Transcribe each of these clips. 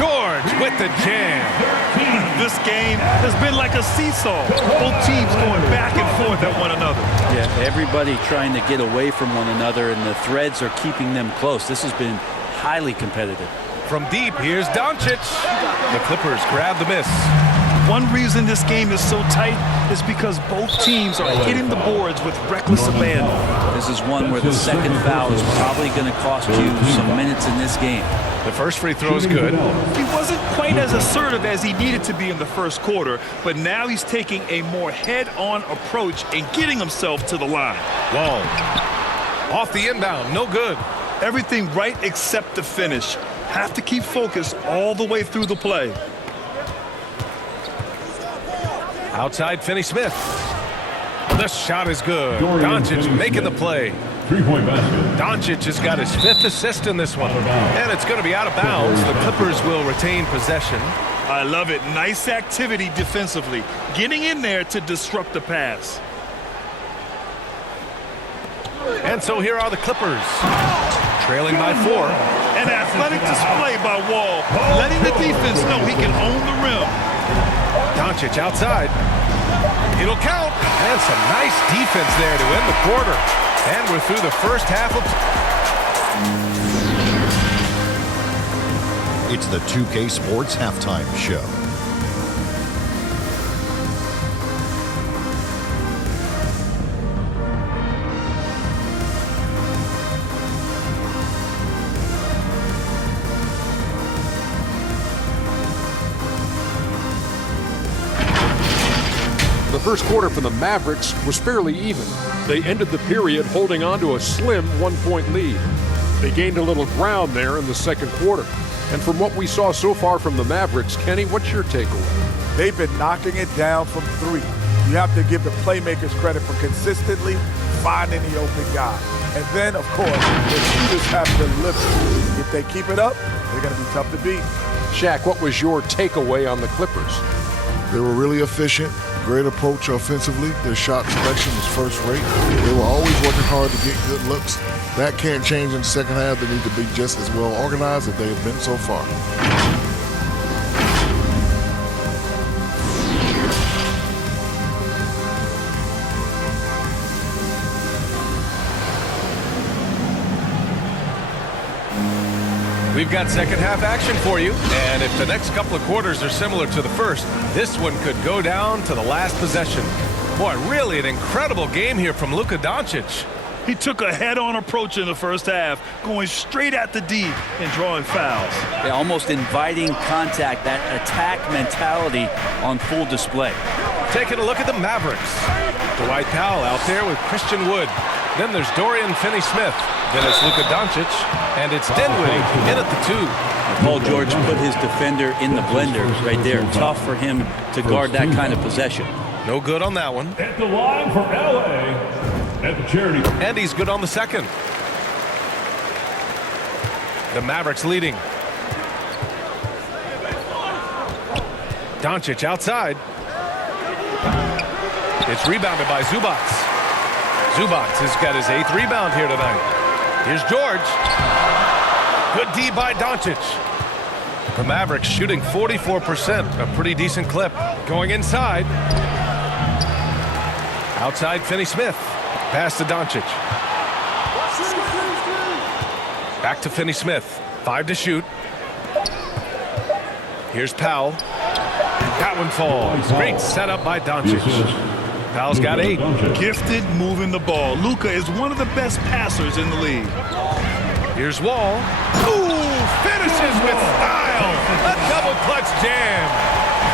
George with the jam. This game has been like a seesaw. Both teams going back and forth at one another. Yeah, everybody trying to get away from one another, and the threads are keeping them close. This has been highly competitive. From deep, here's Doncic. The Clippers grab the miss. One reason this game is so tight is because both teams are hitting the boards with reckless abandon. This is one where the second foul is probably going to cost you some minutes in this game. The first free throw is good. He wasn't quite as assertive as he needed to be in the first quarter, but now he's taking a more head-on approach and getting himself to the line. Wall. Off the inbound, no good. Everything right except the finish. Have to keep focused all the way through the play. Outside Finney-Smith. The shot is good. Doncic making the play. Three-point basket. Doncic has got his 5th assist in this one. And it's going to be out of bounds. The Clippers will retain possession. I love it. Nice activity defensively. Getting in there to disrupt the pass. And so here are the Clippers. Trailing by 4. An athletic display by Wall. Letting the defense know he can own the rim. Doncic outside. It'll count. And some nice defense there to end the quarter. And we're through the first half of... It's the 2K Sports Halftime Show. The first quarter for the Mavericks was fairly even. They ended the period holding on to a slim 1-point lead. They gained a little ground there in the second quarter. And from what we saw so far from the Mavericks, Kenny, what's your takeaway? They've been knocking it down from 3. You have to give the playmakers credit for consistently finding the open guy. And then, of course, the shooters have to live it. If they keep it up, they're going to be tough to beat. Shaq, what was your takeaway on the Clippers? They were really efficient, great approach offensively. Their shot selection was first rate. They were always working hard to get good looks. That can't change in the second half. They need to be just as well organized as they have been so far. We've got second half action for you. And if the next couple of quarters are similar to the first, this one could go down to the last possession. Boy, really an incredible game here from Luka Doncic. He took a head-on approach in the first half, going straight at the D and drawing fouls. Yeah, almost inviting contact, that attack mentality on full display. Taking a look at the Mavericks. Dwight Powell out there with Christian Wood. Then there's Dorian Finney-Smith. Then it's Luka Doncic. And it's Dinwiddie in at the 2. Paul George put his defender in the blender right there. Tough for him to guard that kind of possession. No good on that one. At the line for LA, at the charity. And he's good on the second. The Mavericks leading. Doncic outside. It's rebounded by Zubac. Zubac has got his 8th rebound here tonight. Here's George. Good D by Doncic. The Mavericks shooting 44%, a pretty decent clip. Going inside. Outside Finney-Smith. Pass to Doncic. Back to Finney-Smith. 5 to shoot. Here's Powell. That one falls. Great setup by Doncic. Powell's got 8. Gifted moving the ball. Luka is one of the best passers in the league. Here's Wall. Ooh, finishes with style. A double clutch jam.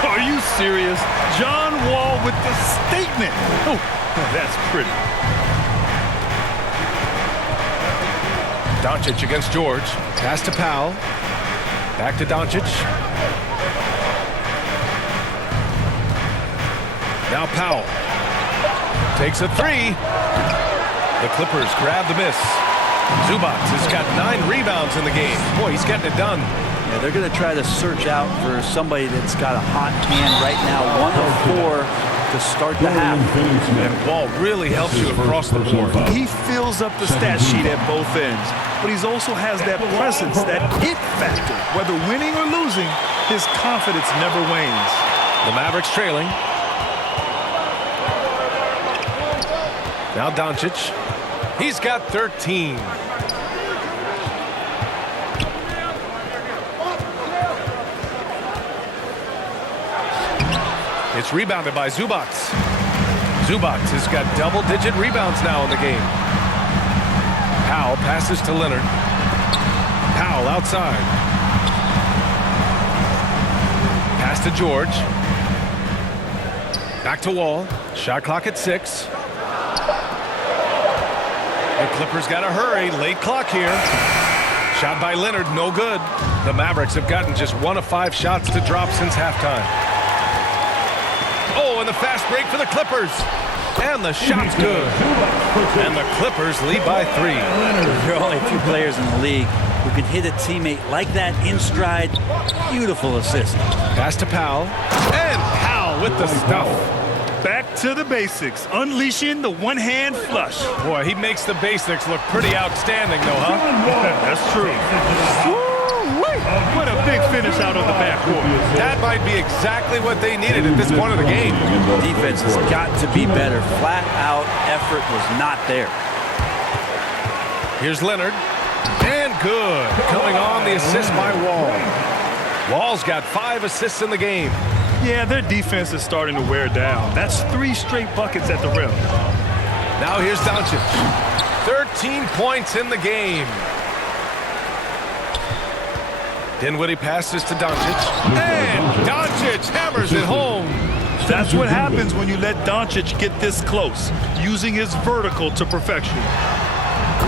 Are you serious? John Wall with the statement. Oh, that's pretty. Doncic against George. Pass to Powell. Back to Doncic. Now Powell. Takes a 3. The Clippers grab the miss. Zubac has got 9 rebounds in the game. Boy, he's getting it done. Yeah, they're going to try to search out for somebody that's got a hot hand right now. 1 of 4 to start the half. And Wall really helps you across the board. He fills up the stat sheet at both ends, but he also has that presence, that it factor. Whether winning or losing, his confidence never wanes. The Mavericks trailing. Now Doncic. He's got 13. It's rebounded by Zubac. Zubac has got double-digit rebounds now in the game. Powell passes to Leonard. Powell outside. Pass to George. Back to Wall. Shot clock at 6. The Clippers got to hurry. Late clock here. Shot by Leonard, no good. The Mavericks have gotten just 1 of 5 shots to drop since halftime. Oh, and the fast break for the Clippers. And the shot's good. And the Clippers lead by 3. There are only 2 players in the league who can hit a teammate like that in stride. Beautiful assist. Pass to Powell. And Powell with the stuff. Back to the basics, unleashing the one-hand flush. Boy, he makes the basics look pretty outstanding, though, huh? That's true. Woo-wee. What a big finish out of the backcourt. That might be exactly what they needed at this point of the game. Defense has got to be better. Flat-out effort was not there. Here's Leonard. And good. Coming on the assist by Wall. Wall's got 5 assists in the game. Yeah, their defense is starting to wear down. That's 3 straight buckets at the rim. Now here's Doncic. 13 points in the game. Dinwiddie passes to Doncic. And Doncic hammers it home. That's what happens when you let Doncic get this close, using his vertical to perfection.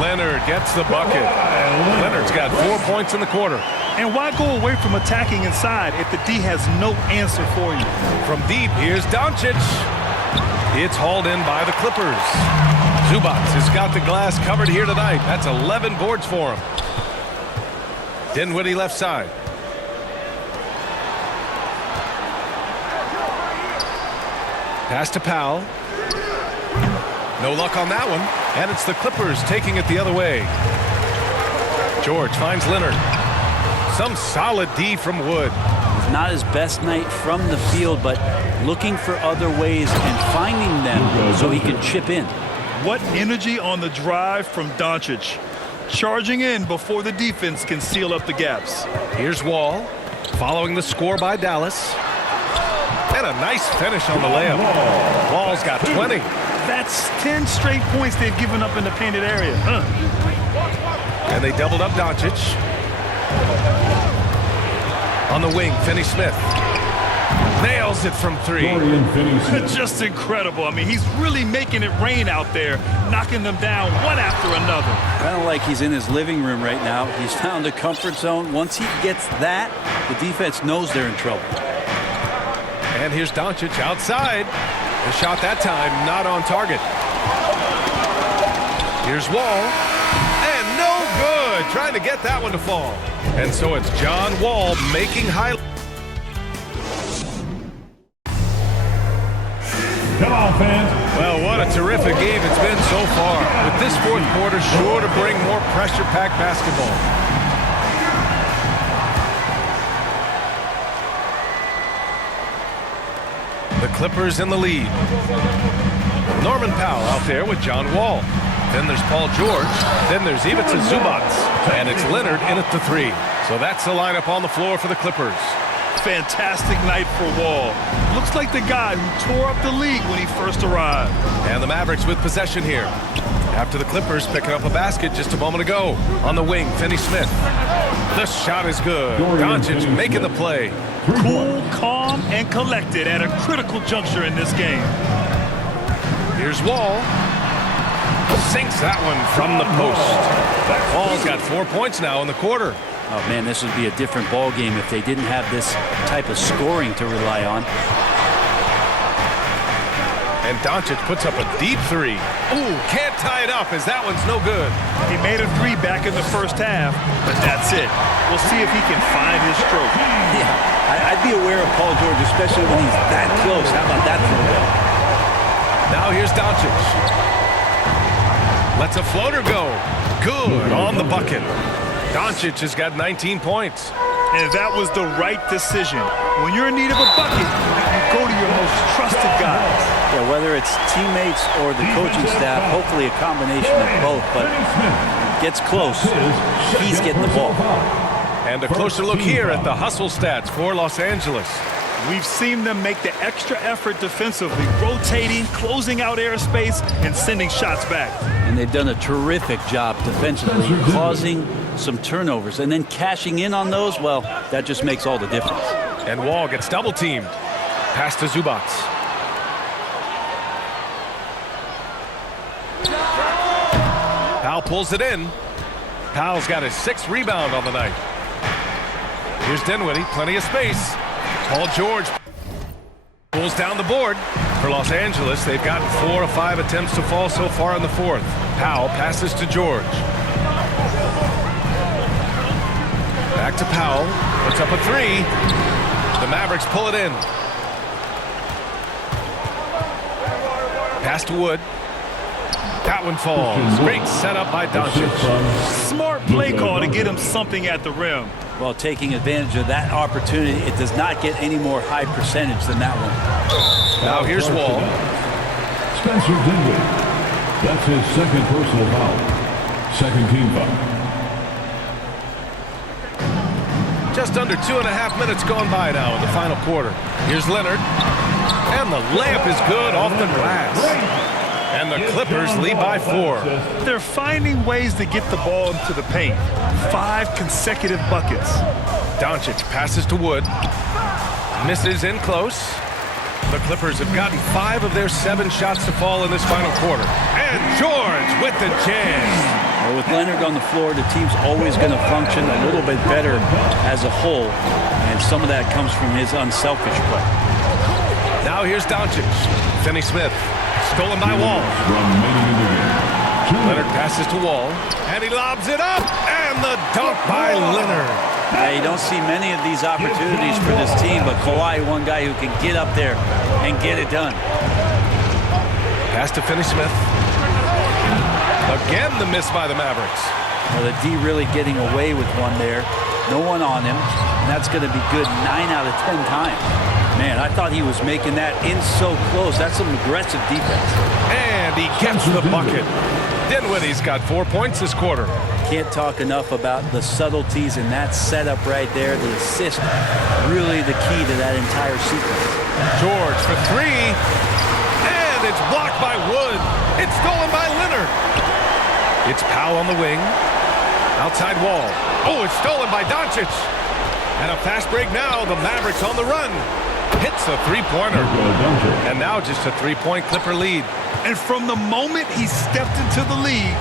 Leonard gets the bucket. Leonard's got 4 points in the quarter. And why go away from attacking inside if the D has no answer for you? From deep, here's Doncic. It's hauled in by the Clippers. Zubac has got the glass covered here tonight. That's 11 boards for him. Dinwiddie left side. Pass to Powell. No luck on that one. And it's the Clippers taking it the other way. George finds Leonard. Some solid D from Wood. Not his best night from the field, but looking for other ways and finding them so he can chip in. What energy on the drive from Doncic. Charging in before the defense can seal up the gaps. Here's Wall, following the score by Dallas. And a nice finish on the layup. Wall's got 20. That's 10 straight points they've given up in the painted area. And they doubled up Doncic. On the wing, Finney-Smith. Nails it from 3. Just incredible. I mean, he's really making it rain out there, knocking them down one after another. Kind of like he's in his living room right now. He's found a comfort zone. Once he gets that, the defense knows they're in trouble. And here's Doncic outside. The shot that time not on target. Here's Wall. And no good. Trying to get that one to fall. And so it's John Wall making high. Come on, fans. Well, what a terrific game it's been so far. With this fourth quarter sure to bring more pressure-packed basketball. The Clippers in the lead. Norman Powell out there with John Wall. Then there's Paul George. Then there's Ivica Zubac. And it's Leonard in at the 3. So that's the lineup on the floor for the Clippers. Fantastic night for Wall. Looks like the guy who tore up the league when he first arrived. And the Mavericks with possession here. After the Clippers picking up a basket just a moment ago. On the wing, Finney-Smith. The shot is good. Doncic making the play. Cool, calm, and collected at a critical juncture in this game. Here's Wall. Sinks that one from the post. Wall's got 4 points now in the quarter. Oh, man, this would be a different ball game if they didn't have this type of scoring to rely on. And Doncic puts up a deep 3. Ooh, can't tie it up as that one's no good. He made a 3 back in the first half, but that's it. We'll see if he can find his stroke. Yeah, I'd be aware of Paul George, especially when he's that close. How about that for a ball? Now here's Doncic. Lets a floater go. Good on the bucket. Doncic has got 19 points. And that was the right decision. When you're in need of a bucket, you go to your most trusted guys. Yeah, whether it's teammates or the coaching staff, hopefully a combination of both, but gets close, he's getting the ball. And a closer look here at the hustle stats for Los Angeles. We've seen them make the extra effort defensively, rotating, closing out airspace, and sending shots back. And they've done a terrific job defensively, causing some turnovers. And then cashing in on those, well, that just makes all the difference. And Wall gets double-teamed. Pass to Zubac. Powell pulls it in. Powell's got his 6th rebound on the night. Here's Dinwiddie, plenty of space. Paul George pulls down the board. For Los Angeles, they've gotten 4 of 5 attempts to fall so far in the 4th. Powell passes to George. Back to Powell. Puts up a 3. The Mavericks pull it in. Pass to Wood. That one falls. Great setup by Doncic. Smart play call to get him something at the rim. Well, taking advantage of that opportunity, it does not get any more high percentage than that one. Now here's Wall. Spencer Dinwiddie. That's his 2nd personal foul. 2nd team foul. Just under 2.5 minutes gone by now in the final quarter. Here's Leonard. And the layup is good off the glass. And the Clippers lead by 4. They're finding ways to get the ball into the paint. 5 consecutive buckets. Doncic passes to Wood. Misses in close. The Clippers have gotten 5 of their 7 shots to fall in this final quarter. And George with the jam. Well, with Leonard on the floor, the team's always going to function a little bit better as a whole. And some of that comes from his unselfish play. Now here's Doncic. Finney-Smith. Stolen by Wall. Leonard passes to Wall. And he lobs it up. And the dunk by Leonard. Now, you don't see many of these opportunities for this team, but Kawhi, one guy who can get up there and get it done. Pass to Finney-Smith. Again, the miss by the Mavericks. Well, the D really getting away with one there. No one on him. And that's going to be good 9 out of 10 times. Man, I thought he was making that in so close. That's some aggressive defense. And he gets the bucket. Dinwiddie's got 4 points this quarter. Can't talk enough about the subtleties in that setup right there. The assist, really the key to that entire sequence. George for 3. And it's blocked by Wood. It's stolen by Leonard. It's Powell on the wing. Outside Wall. Oh, it's stolen by Doncic. And a fast break now. The Mavericks on the run. Hits a 3-pointer. And now just a 3-point Clipper lead. And from the moment he stepped into the league,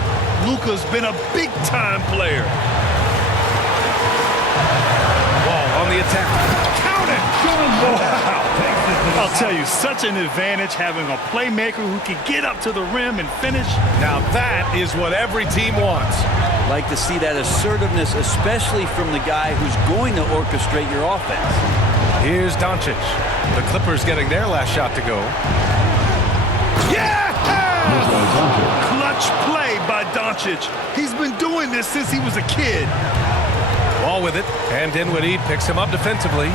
Luka's been a big-time player. Wall on the attack. Count it! Wow. I'll tell you, such an advantage having a playmaker who can get up to the rim and finish. Now that is what every team wants. Like to see that assertiveness, especially from the guy who's going to orchestrate your offense. Here's Doncic. The Clippers getting their last shot to go. Yeah! Clutch play by Doncic. He's been doing this since he was a kid. Wall with it, and Dinwiddie picks him up defensively.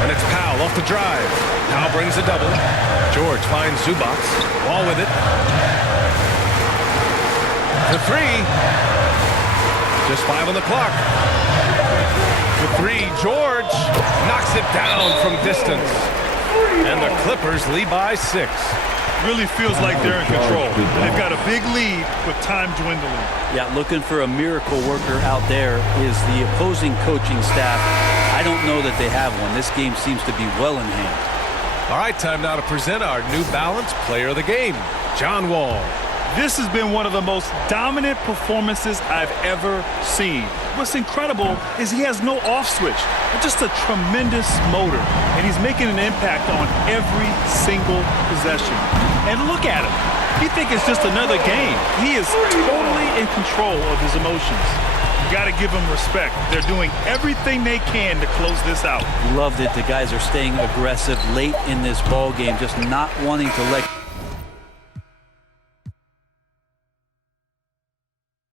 And it's Powell off the drive. Powell brings a double. George finds Zubac. Wall with it. The 3. Just 5 on the clock. The 3, George knocks it down from distance. And the Clippers lead by 6. Really feels like they're in control. They've got a big lead with time dwindling. Yeah, looking for a miracle worker out there is the opposing coaching staff. I don't know that they have one. This game seems to be well in hand. All right, time now to present our New Balance Player of the Game, John Wall. This has been one of the most dominant performances I've ever seen. What's incredible is he has no off switch, but just a tremendous motor, and he's making an impact on every single possession. And look at him. He thinks it's just another game. He is totally in control of his emotions. You got to give them respect. They're doing everything they can to close this out. Loved it. The guys are staying aggressive late in this ball game, just not wanting to let